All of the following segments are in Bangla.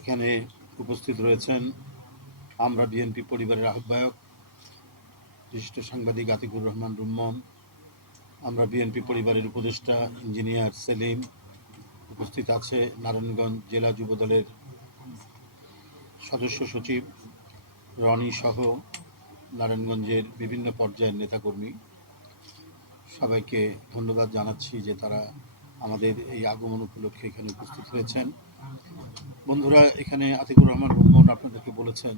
এখানে উপস্থিত রয়েছেন আমরা বিএনপি পরিবারের আহ্বায়ক, বিশিষ্ট সাংবাদিক আতিকুর রহমান রুম্মন, আমরা বিএনপি পরিবারের উপদেষ্টা ইঞ্জিনিয়ার সেলিম, উপস্থিত আছে নারায়ণগঞ্জ জেলা যুবদলের সদস্য সচিব রনি সহ নারায়ণগঞ্জের বিভিন্ন পর্যায়ের নেতাকর্মী। সবাইকে ধন্যবাদ জানাচ্ছি যে তারা আমাদের এই আগমন উপলক্ষে এখানে উপস্থিত হয়েছেন। বন্ধুরা এখানে আতিকুর রহমান রহমান আপনাদেরকে বলেছেন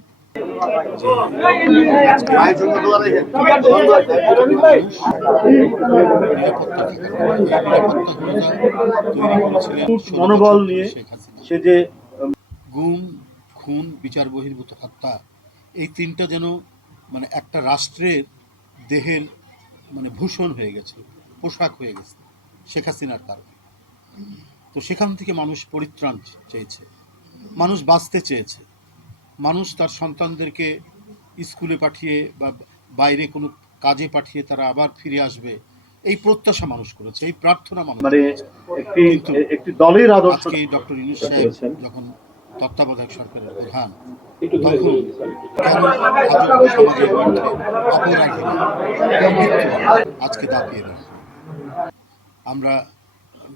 মনোবল নিয়ে সে যে গুম খুন বিচার বহির্ভূত হত্যা এই তিনটা যেন মানে একটা রাষ্ট্রের দেহের মানে ভূষণ হয়ে গেছে পোশাক হয়ে গেছে শেখ হাসিনার কারণে। তো সেখান থেকে মানুষ পরিত্রাণ চেয়েছে। মানুষ বাঁচতে চেয়েছে। মানুষ তার সন্তানদেরকে স্কুলে পাঠিয়ে বা বাইরে কোনো কাজে পাঠিয়ে তারা আবার ফিরে আসবে। এই প্রত্যাশা মানুষ করেছে এই প্রার্থনা মানুষ মানে একটি কিন্তু একটি দলের আদর্শ আজকে ডক্টর ইউনুস সাহেব যখন তত্ত্বাবধায়ক সরকারের প্রধান তখন সমাজের মধ্যে অপরাধীরা আজকে দাপিয়ে আমরা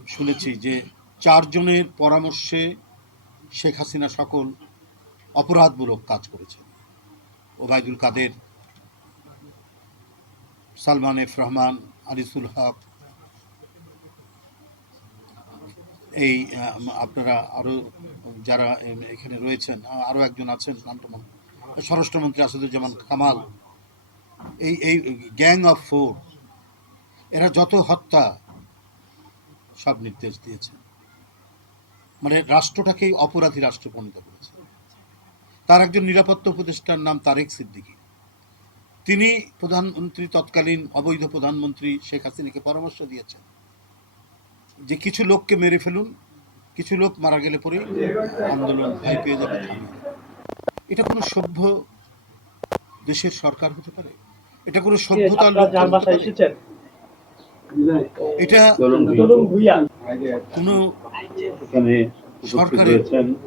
শুনেছি যে চারজনের পরামর্শে শেখ হাসিনা সকল অপরাধমূলক কাজ করেছে ওবায়দুল কাদের, সালমান এফ রহমান, আনিসুল হক, এই আপনারা আরও যারা এখানে রয়েছেন আরও একজন আছেন, নামটা মনে স্বরাষ্ট্রমন্ত্রী আসাদুজ্জামান কামাল। এই এই গ্যাং অফ ফোর, এরা যত হত্যা সব নির্দেশ দিয়েছেন। মানে রাষ্ট্রটাকেই অপরাধী রাষ্ট্রে পরিণত করেছে। তার একজন নিরাপত্তা উপদেষ্টার নাম তারেক সিদ্দিকী। তিনি প্রধানমন্ত্রী তৎকালীন অবৈধ প্রধানমন্ত্রী শেখ হাসিনাকে পরামর্শ দিয়েছেন যে কিছু লোককে মেরে ফেলুন কিছু লোক মারা গেলে পরে আন্দোলন ভয় পেয়ে যাবে এটা কোনো সভ্য দেশের সরকার হতে পারে? এটা কোনো সভ্যতার এটা কোনো সরকারের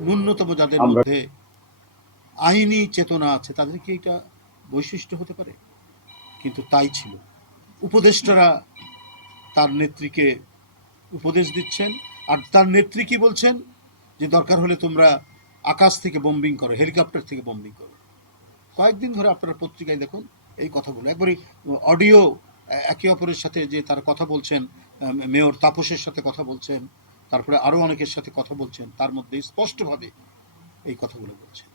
ন্যূনতম যাদের মধ্যে আইনি চেতনা আছে তাদেরকে এটা বৈশিষ্ট্য হতে পারে? কিন্তু তাই ছিল। উপদেষ্টারা তার নেত্রীকে উপদেশ দিচ্ছেন আর তার নেত্রী কি বলছেন? যে দরকার হলে তোমরা আকাশ থেকে বোম্বিং করো হেলিকপ্টার থেকে বোম্বিং করো। কয়েকদিন ধরে আপনারা পত্রিকায় দেখুন এই কথাগুলো। একবারই অডিও একে অপরের সাথে যে তারা কথা বলছেন মেয়র তাপসের সাথে কথা বলছেন তারপরে আরও অনেকের সাথে কথা বলছেন তার মধ্যে স্পষ্টভাবে এই কথাগুলো বলছেন।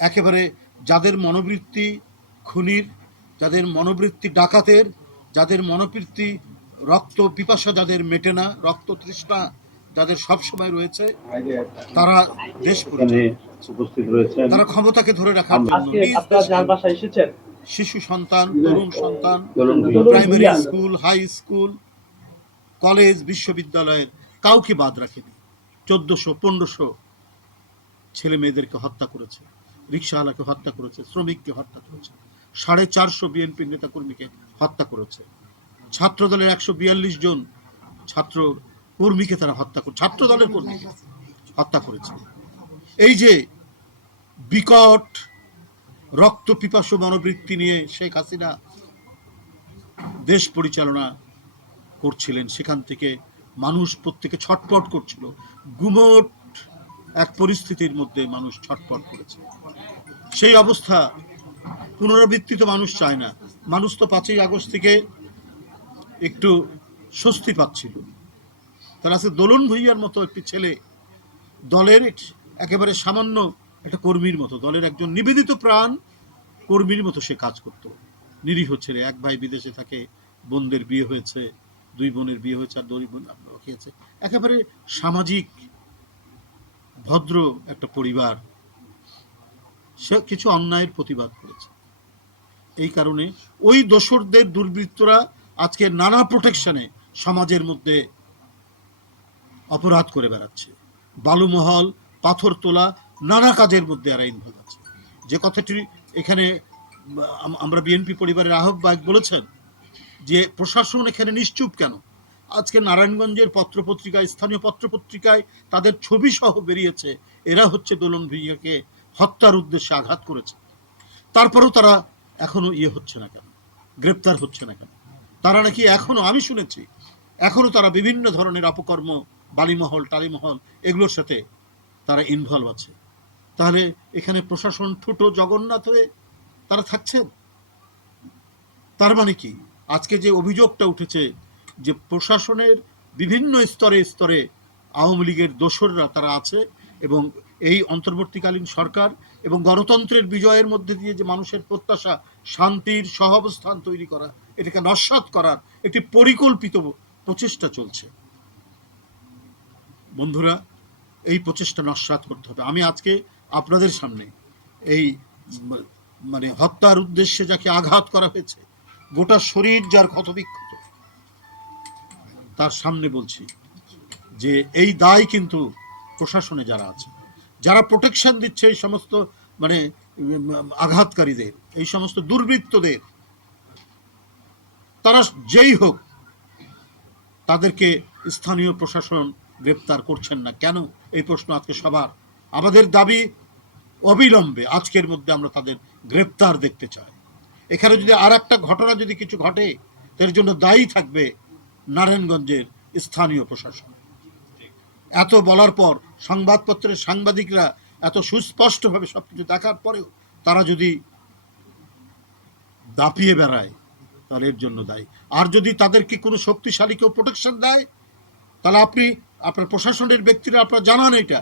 একেবারে যাদের মনোবৃত্তি খুনির যাদের মনোবৃত্তি ডাকাতের যাদের মনোবৃত্তি রক্ত পিপাসা যাদের মেটে না রক্ত তৃষ্ণা যাদের সবসময় রয়েছে তারা দেশ তারা ক্ষমতাকে ধরে রাখার জন্য শিশু সন্তান তরুণ সন্তান primary school high school college, বিশ্ববিদ্যালয়ের কাউকে বাদ রাখেনি। চোদ্দশো, পনেরোশো ছেলে মেয়েদেরকে হত্যা করেছে রিক্সাওয়ালাকে হত্যা করেছে, শ্রমিককে হত্যা করেছে, সাড়ে চারশো বিএনপির নেতাকর্মীকে হত্যা করেছে ছাত্র দলের একশো বিয়াল্লিশ জন ছাত্র কর্মীকে তারা হত্যা করে ছাত্র দলের কর্মীকে হত্যা করেছে। এই যে বিকট রক্ত পিপাসু মনোবৃত্তি নিয়ে শেখ হাসিনা দেশ পরিচালনা করছিলেন, সেখান থেকে মানুষ প্রত্যেকে ছটপট করছিল। গুমট এক পরিস্থিতির মধ্যে মানুষ ছটপট করেছে। সেই অবস্থা পুনরাবৃত্তি তো মানুষ চায় না। মানুষ তো পাঁচই আগস্ট থেকে একটু স্বস্তি পাচ্ছিল তার আছে দোলন ভুইয়ার মতো একটি ছেলে। দলের একেবারে সামান্য একটা কর্মীর মতো। দলের একজন নিবেদিত প্রাণ কর্মীর মতো সে কাজ করত। নিরীহ ছেলে, এক ভাই বিদেশে থাকে, বোনদের বিয়ে হয়েছে। দুই বোনের বিয়ে হয়েছে আর দুই বোন খেয়েছে। একেবারে সামাজিক, ভদ্র একটা পরিবার। সে কিছু অন্যায়ের প্রতিবাদ করেছে। এই কারণে ওই দোসরদের দুর্বৃত্তরা আজকে নানা প্রোটেকশনে সমাজের মধ্যে অপরাধ করে বেড়াচ্ছে। বালুমহল পাথর তোলা নানা কাজের মধ্যে এরা ইনভলভ আছে। যে কথাটি এখানে আমরা বিএনপি পরিবারের আহ্বায়ক বলেছেন যে প্রশাসন এখানে নিশ্চুপ কেন? আজকে নারায়ণগঞ্জের পত্রপত্রিকায়, স্থানীয় পত্রপত্রিকায় তাদের ছবি সহ বেরিয়েছে, এরা হচ্ছে দোলন ভূঁইয়াকে হত্যার উদ্দেশ্যে আঘাত করেছে। তারপরেও তারা এখনও ইয়ে হচ্ছে না কেন? গ্রেপ্তার হচ্ছে না কেন? তারা নাকি এখনও, আমি শুনেছি, এখনও তারা বিভিন্ন ধরনের অপকর্ম, বালিমহল, টালিমহল, এগুলোর সাথে তারা ইনভলভ আছে। তাহলে এখানে প্রশাসন ঠুটো জগন্নাথ হয়ে তারা থাকছেন? তার মানে কি? আজকে যে অভিযোগটা উঠেছে যে প্রশাসনের বিভিন্ন স্তরে স্তরে আওয়ামী লীগের দোসররা তারা আছে এবং এই অন্তর্বর্তীকালীন সরকার এবং গণতন্ত্রের বিজয়ের মধ্যে দিয়ে যে মানুষের প্রত্যাশা, শান্তির সহাবস্থান তৈরি করা, এটাকে নস্বাত করার একটি পরিকল্পিত প্রচেষ্টা চলছে। বন্ধুরা, এই প্রচেষ্টা নস্বাত করতে হবে। আমি আজকে আপনাদের সামনে এই মানে হত্যার উদ্দেশ্যে যাকে আঘাত করা হয়েছে গোটা শরীর যার ক্ষতবিক্ষত। তার সামনে বলছি যে এই দায় কিন্তু প্রশাসনে যারা আছে, যারা প্রোটেকশন দিচ্ছে এই সমস্ত মানে আঘাতকারীদের, এই সমস্ত দুর্বৃত্তদের, তারা যেই হোক, তাদেরকে স্থানীয় প্রশাসন গ্রেপ্তার করছেন না কেন? এই প্রশ্ন আজকে সবার। আমাদের দাবি অবিলম্বে আজকের মধ্যে আমরা তাদের গ্রেপ্তার দেখতে চাই। এখানে যদি আর একটা ঘটনা যদি কিছু ঘটে, এর জন্য দায়ী থাকবে নারায়ণগঞ্জের স্থানীয় প্রশাসন। এত বলার পর সংবাদপত্রের সাংবাদিকরা এত সুস্পষ্টভাবে সবকিছু দেখার পরেও তারা যদি দাপিয়ে বেড়ায়, তাহলে এর জন্য দায়ী। আর যদি তাদেরকে কোনো শক্তিশালী কেউ প্রোটেকশন দেয়, তাহলে আপনি, আপনার প্রশাসনের ব্যক্তিরা, আপনারা জানান এটা,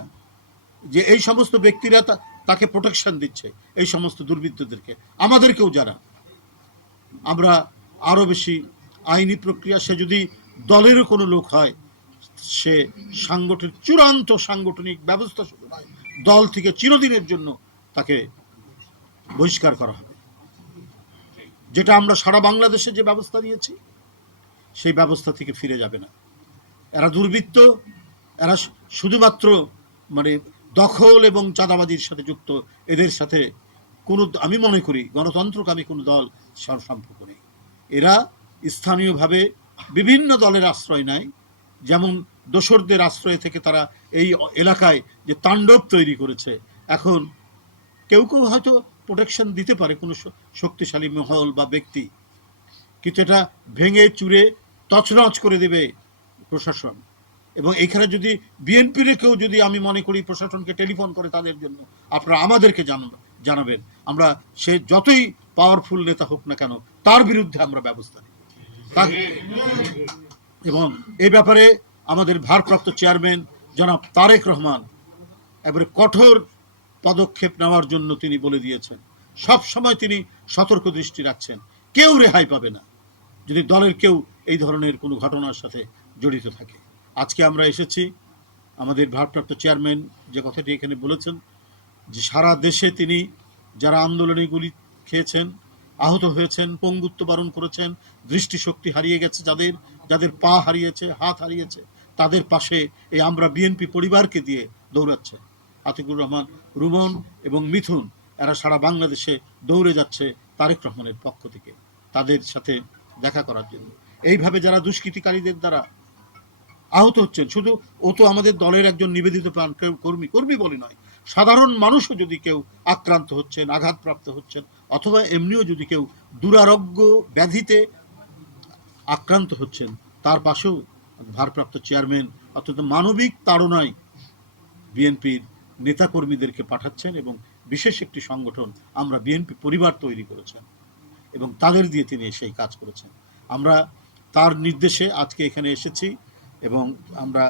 যে এই সমস্ত ব্যক্তিরা তাকে প্রোটেকশন দিচ্ছে, এই সমস্ত দুর্বৃত্তদেরকে। আমাদেরকেও জানা আমরা আরও বেশি আইনি প্রক্রিয়া, সে যদি দলেরও কোনো লোক হয়, সে সাংগঠনিক, চূড়ান্ত সাংগঠনিক ব্যবস্থা দল থেকে চিরদিনের জন্য তাকে বহিষ্কার করা হবে। যেটা আমরা সারা বাংলাদেশে যে ব্যবস্থা নিয়েছি, সেই ব্যবস্থা থেকে ফিরে যাবে না। এরা দুর্বৃত্ত, এরা শুধুমাত্র মানে দখল এবং চাঁদাবাজির সাথে যুক্ত, এদের সাথে কোনো, আমি মনে করি গণতন্ত্রকামী কোনো দল সম্পর্ক নেই। এরা স্থানীয়ভাবে বিভিন্ন দলের আশ্রয় নেয়, যেমন দোসরদের আশ্রয় থেকে তারা এই এলাকায় যে তাণ্ডব তৈরি করেছে, এখন কেউ কেউ হয়তো প্রোটেকশন দিতে পারে কোনো শক্তিশালী মহল বা ব্যক্তি, কিন্তু এটা ভেঙে চুরে তছনছ করে দেবে প্রশাসন। এবং এখানে যদি বিএনপির কেউ যদি আমি মনে করি প্রশাসনকে টেলিফোন করে তাদের জন্য, আপনারা আমাদেরকে জানাবেন জানাবেন। আমরা সে যতই পাওয়ারফুল নেতা হোক না কেন, তার বিরুদ্ধে আমরা ব্যবস্থা নিই এবং এই ব্যাপারে আমাদের ভারপ্রাপ্ত চেয়ারম্যান জনাব তারেক রহমান এবারে কঠোর পদক্ষেপ নেওয়ার জন্য তিনি বলে দিয়েছেন। সব সময় তিনি সতর্ক দৃষ্টি রাখছেন। কেউ রেহাই পাবে না। যদি দলের কেউ এই ধরনের কোনো ঘটনার সাথে জড়িত থাকে। আজকে আমরা এসেছি। আমাদের ভারপ্রাপ্ত চেয়ারম্যান যে কথাটি এখানে বলেছেন যে সারা দেশে তিনি যারা আন্দোলনে গুলি খেয়েছেন, আহত হয়েছেন, পঙ্গুত্ব বরণ করেছেন, দৃষ্টিশক্তি হারিয়ে গেছে যাদের যাদের পা হারিয়েছে, হাত হারিয়েছে, তাদের পাশে এই আমরা বিএনপি পরিবারকে দিয়ে দৌড়াচ্ছে। আতিকুর রহমান, রুমন এবং মিথুন, এরা সারা বাংলাদেশে দৌড়ে যাচ্ছে তারেক রহমানের পক্ষ থেকে তাদের সাথে দেখা করার জন্য। এইভাবে যারা দুষ্কৃতিকারীদের দ্বারা আহত হচ্ছেন, শুধু ও তো আমাদের দলের একজন নিবেদিত প্রাণ কর্মী কর্মী বলে নয় সাধারণ মানুষও যদি কেউ আক্রান্ত হচ্ছেন, আঘাতপ্রাপ্ত হচ্ছেন, অথবা এমনিও যদি কেউ দুরারোগ্য ব্যাধিতে আক্রান্ত হচ্ছেন, তার পাশেও ভারপ্রাপ্ত চেয়ারম্যান অত্যন্ত মানবিক তাড়নায় বিএনপির নেতাকর্মীদেরকে পাঠাচ্ছেন এবং বিশেষ একটি সংগঠন আমরা বিএনপি পরিবার তৈরি করেছেন এবং তাদের দিয়ে তিনি সেই কাজ করেছেন। আমরা তার নির্দেশে আজকে এখানে এসেছি এবং আমরা